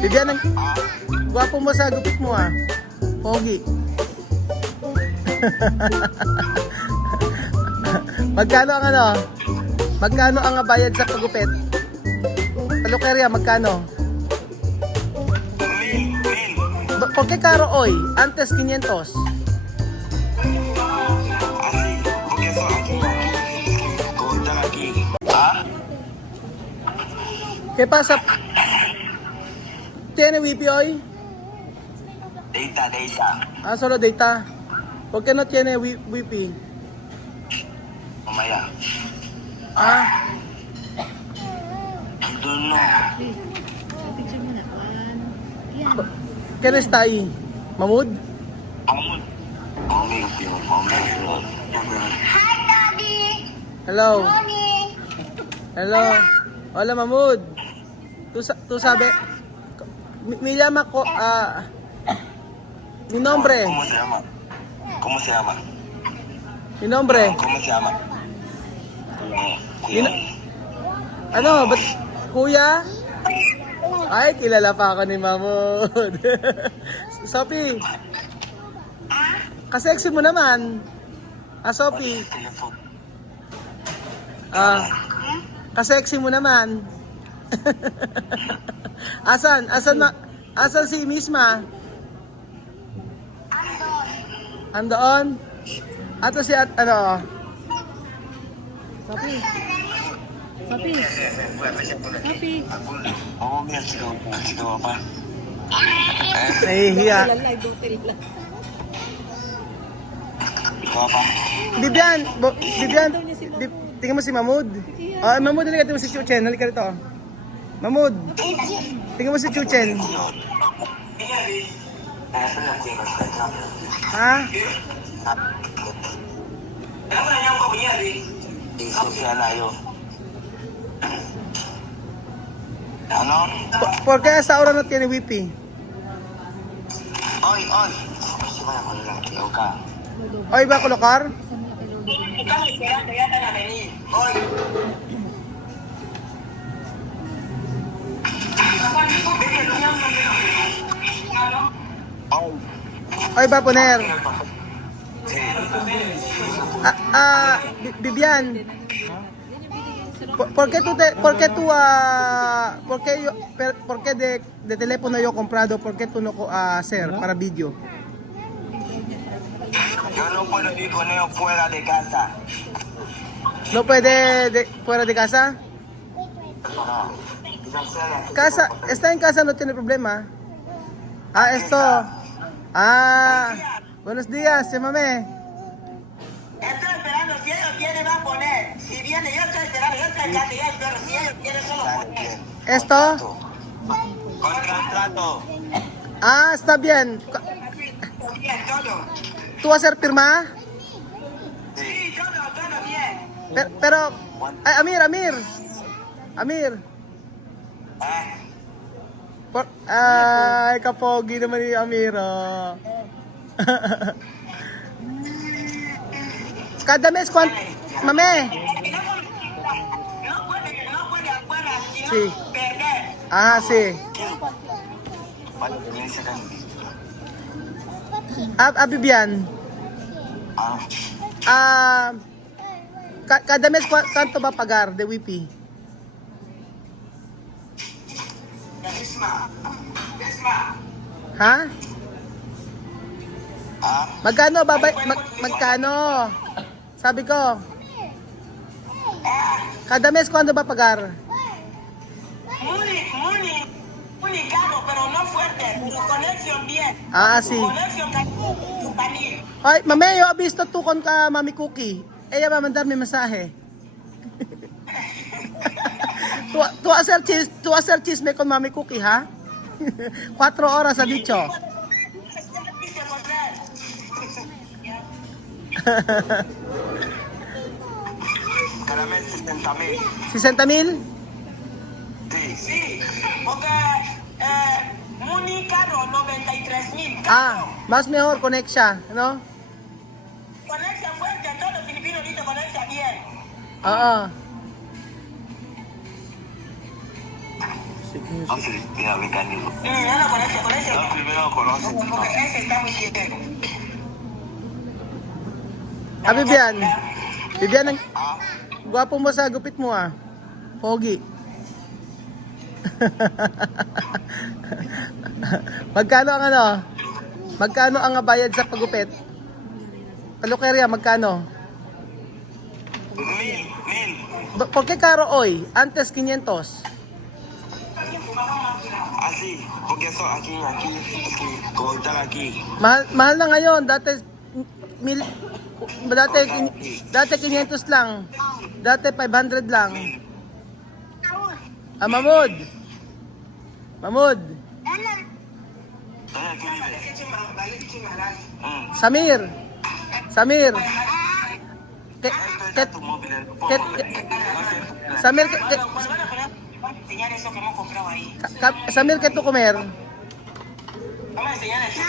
Vivian, ang gwapo mo sa gupit mo ah. Pogi. Magkano ang ano? Magkano ang bayad sa pagupit? Peluqueria, magkano? ¿Por qué caro hoy? Antes 500. ¿Qué pasa? ¿Tiene wifi hoy? Data. Ah, solo data. ¿Por qué no tiene wifi? Mamaya. Ah, I don't know. Picture mo na. Yan. ¿quién está ahí? ¿Mahmoud? Mommy. Hi, Daddy. Hello. Morning. Hello. Hola, Mahmoud. Tú sabe. Me llama mi nombre. ¿Cómo se llama? ¿Cómo se llama? Mi nombre. ¿Cómo se llama? Yun- Ano? Ba't, kuya? Ay, kilala pa ako ni Mahmoud. Sophie. Kasexy mo naman. Ah, Sophie. Telephone. Ah, kasexy mo naman. Asan si Misma? Andoon? Ato si ano? Sapi. Sapi. Sapi. Oo, may sigaw pa. Nahihiya. Lalay, dotel lang. Sigaw pa. Bibian, tingnan mo si Mahmoud. Ah, Mahmoud, halika, tingnan mo si Chuchen. Halika rito. Mahmoud, tingnan mo si Chuchen. Ha? Social ayo. Ano? ¿Por qué hasta ahora no tiene wifi? Oy! Gusto mo na kung lang kiyaw ka. Hoy, va a colocar? Oy! Hoy, va a poner. Vivian. ¿Por qué de teléfono yo comprado? ¿Por qué tú no hacer para video? Yo no puedo ir con ellos fuera de casa. ¿No puede fuera de casa? No. Casa, está en casa, no tiene problema. Ah, esto. Ah, buenos días, mame. Estoy esperando. Si ellos vienen, va a poner. Si viene, yo estoy esperando. Yo estoy acá, yo espero. Si ellos vienen, solo poner. Esto. Contrato. Ah, está bien. Bien, todo. ¿Tú vas a hacer firma? Sí, todo bien. Pero, ay, Amir. Ay, kapogi naman ni Amir. Oh. Cada mes, mame. No puede afuera, si no, Sí. perder. Ah, sí. Paano pinisa ka? Bibian. Cada mes, ¿cuánto va a pagar de wifi? Isma. Ha? Magkano magkano? Sabi ko. Cada mes cuándo va a pagar? Muy caro, pero no fuerte. Pero conexión bien. Ah, sí. Conexión campanil. Ay, mame, yo he visto tú con Mami Cookie. Ella va a mandarme mensaje. tú hacer chisme con Mami Cookie, ¿ha? 4 horas ha dicho. Caramel 60,000. 60,000? Sí, porque muy caro, 93,000. Ah, más mejor connect siya, no? Conexión fuerte, todos los filipinos dicen conexión bien. Oo. Sige. A Filipina mecánico. Ya lo conoce. No, primero conoce. Porque ese está muy ciego. Ah, Bibian. Bibian, ang Ah, gwapo mo sa gupit mo ah. Pogi. Magkano ang ano? Magkano ang bayad sa pagupit? Peluqueria, magkano? 1000. ¿Por qué caro hoy? Antes 500. Así, porque eso aquí, como están aquí. Mahal na ngayon. Dati 500 lang. Dati 500 lang. Ah, Mahmoud. Mahmoud. Aquí vive. Samir. Samir. Ke- Esto es tu móvil. Samir, Enseñar eso que hemos comprado ahí. Samir, ¿qué tú comer? Vamos a enseñar eso.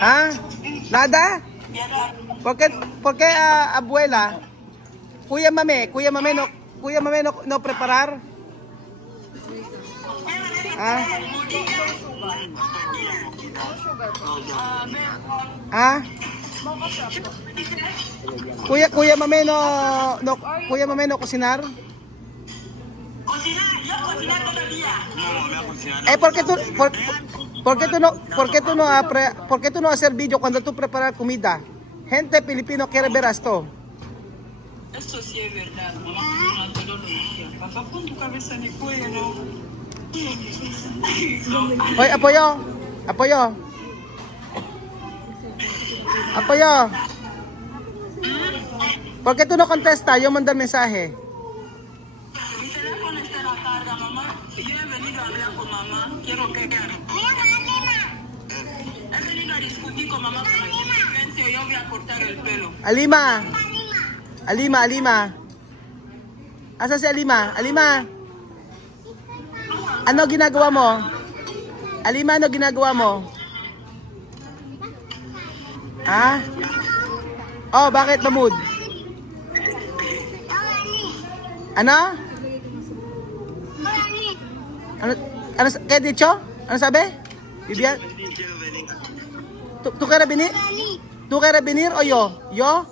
¿Ah? ¿Nada? ¿Por qué abuela? Kuya mame no preparar? ¿Ah? ¿Ah? Kuya mame no cocinar? Cocinar, yo cocinar todo el día. No, me ha funcionado. ¿Por qué tú no hacer video cuando tú preparas comida? Gente filipino quiere ver esto. Eso sí es verdad. Mamá cocina todos los días. Papá, pon tu cabeza en el cuello. Hoy, apoyo. ¿Por qué tú no contestas? Yo mando el mensaje. Mi teléfono está en la carga, mamá. Yo he venido a hablar con mamá. Quiero que gane. He venido a discutir con mamá por el silencio. Yo voy a cortar el pelo. Alima. Asa si Alima? Alima. Ano ginagawa mo? Alima, ano ginagawa mo? Ha? Oh, bakit Mahmoud? Ano? Ano kaya dicho? Ano sabi? Bibian? Tu kaya binir? Tu kaya binir o yo? Yo?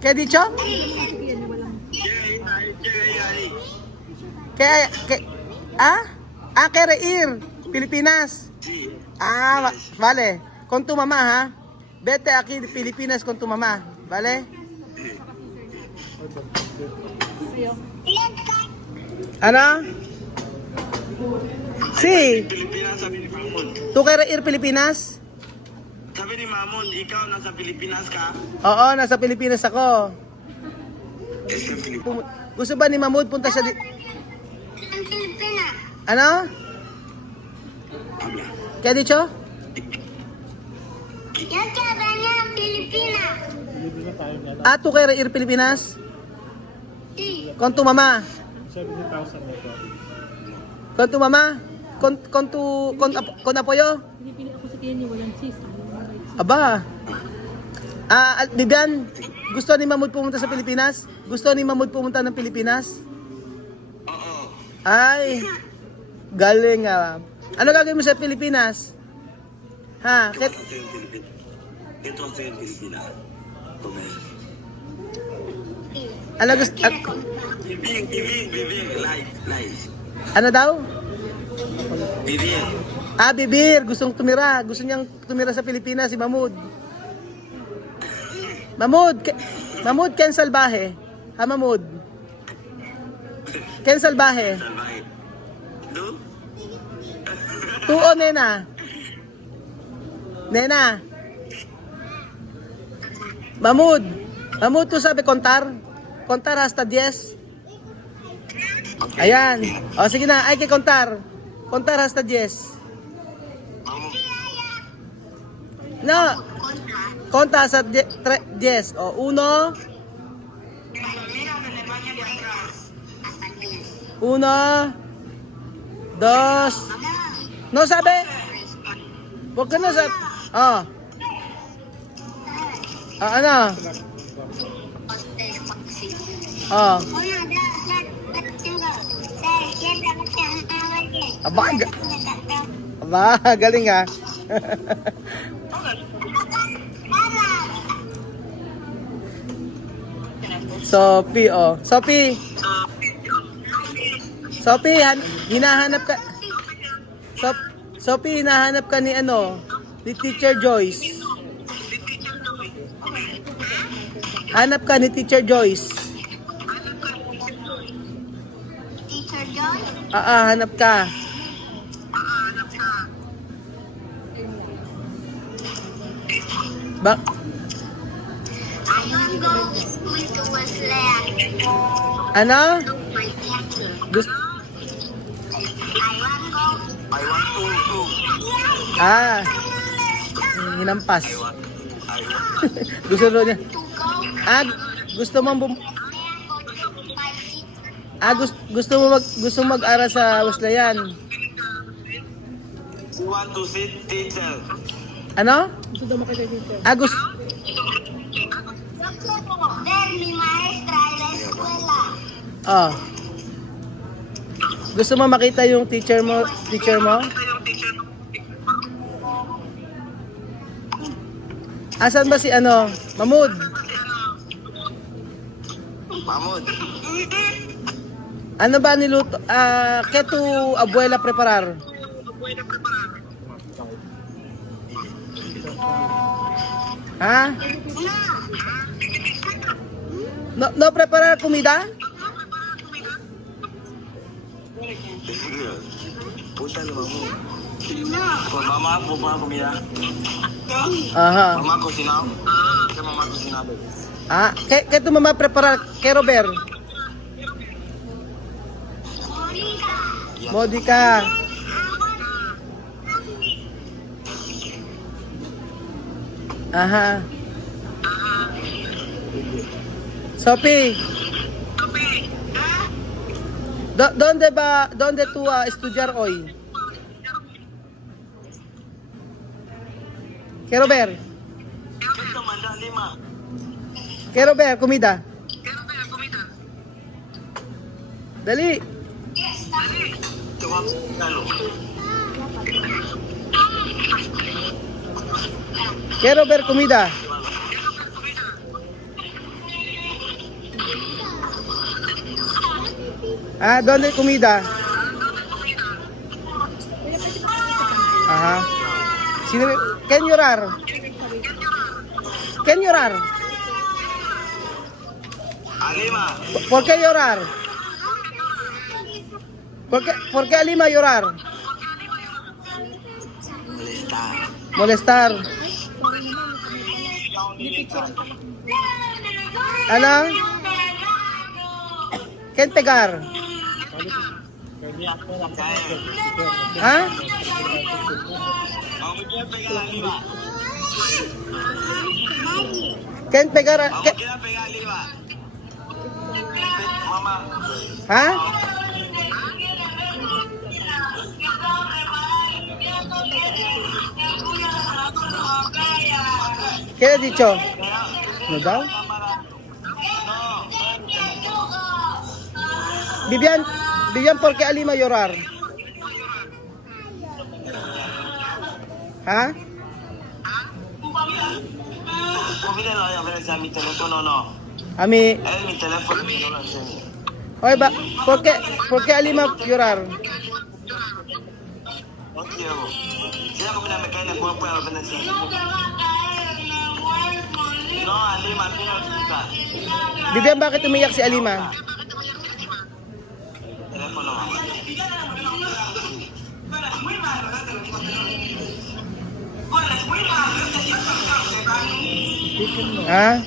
Kaya dicho? Kaya kaya ir Pilipinas. Vale. Con tu mamá, ha? Vete aquí de Pilipinas con tu mamá, ¿vale? Ano? Sí. Pilipinas sabi ni Mahmoud. Tu kaya ir Pilipinas? Sabi ni Mahmoud, ikaw nasa Pilipinas ka? Oo, nasa Pilipinas ako. Este Pilipinas. Gusto ba ni Mahmoud punta siya Ano? Habla. Kaya dicho? Yo quiero venir a Filipinas. Tu kaya ir Pilipinas? Sí. Con tu mamá. Con tu mamá? Con apoyo? Pinipili ako sa kanya, walang cheese. Aba. Bibian, gusto ni Mahmoud pumunta sa Pilipinas? Gusto ni Mahmoud pumunta ng Pilipinas? Oo. Ay, galing ah. Ano gagawin mo sa Pilipinas? Ha? Ito sa yung Pilipinas. Ito sa yung Pilipinas. Comer. Ano gusto? Vivir. Life. Ano daw? Vivir. Bibir, gustong tumira. Gusto niyang tumira sa Pilipinas si Mahmoud. Mahmoud, Ken Salbahe. Ha, Mahmoud? Ken Salbahe. Salvaje. ¿Tú? Tuo, nena. Nena. Mahmoud, tú sabe contar? Contar hasta 10. Ayan. O, sige na. Hay que contar. Contar hasta 10. Vamos. No. Conta hasta 10. O, 1. 1. 2. No sabe? ¿Por qué no sabe? Ano? Oh. Una, dos, tres, cuatro, cinco. Aba, aba, galing ah. Sophie, oh. Sophie. Sophie, hinahanap ka. Sophie, hinahanap ka ni ano? Ni Teacher Joyce. Hanap ka ni Teacher Joyce. Teacher John? Hanap ka. Ba? I want to go to school to Wesleyan. Ano? My teacher. Gusto, I want to. hinampas. Gusto ro niya. To go. Gusto mo I want to go to my teacher. gusto mo mag-aral sa Wesleyan. We want to see teacher. Ano? Gusto daw makita yung teacher. Gusto Ver mi maestra en la escuela. Gusto mo makita yung teacher mo? Asan ba si ano? Mahmoud? Mahmoud. Ano ba niluto? ¿Qué tu abuela preparar? Ha? No preparar comida? Púntale, Mahmoud. Pues mamá prepara comida. Aha. Mamá cocinado. ¿Qué mamá cocinado? ¿Qué tu mamá preparar? Quiero ver. Modica. Ajá. Sophie. ¿Dónde tú a estudiar hoy? Quiero ver. Quiero ver comida. Dali. Te voy a cocinarlo. Quiero ver comida. ¿Dónde comida? Ajá. ¿Can llorar? ¿Can llorar? Alima. ¿Por qué llorar? ¿Por qué Alima llorar? Molestar. Ano? ¿Quién pegar? ¿Ah? ¿Quién pegar? Quiero pegar Alima. Mamá. ¿Ah? ¿Qué le has dicho? ¿No daw? Vivian, ¿por qué Alima llorar? ¿Ah? Olvídalo, a ver si a mi teléfono no. A mí, Es mi teléfono y no lo enseño. oye, ¿por qué Alima llorar? No quiero. Si la comida me cae en el cuerpo, ya lo ven enseñar. No, Alima, a mí no me gusta. Vivian, bakit umiyak si Alima? Teléfono, mamá. ¿Ah?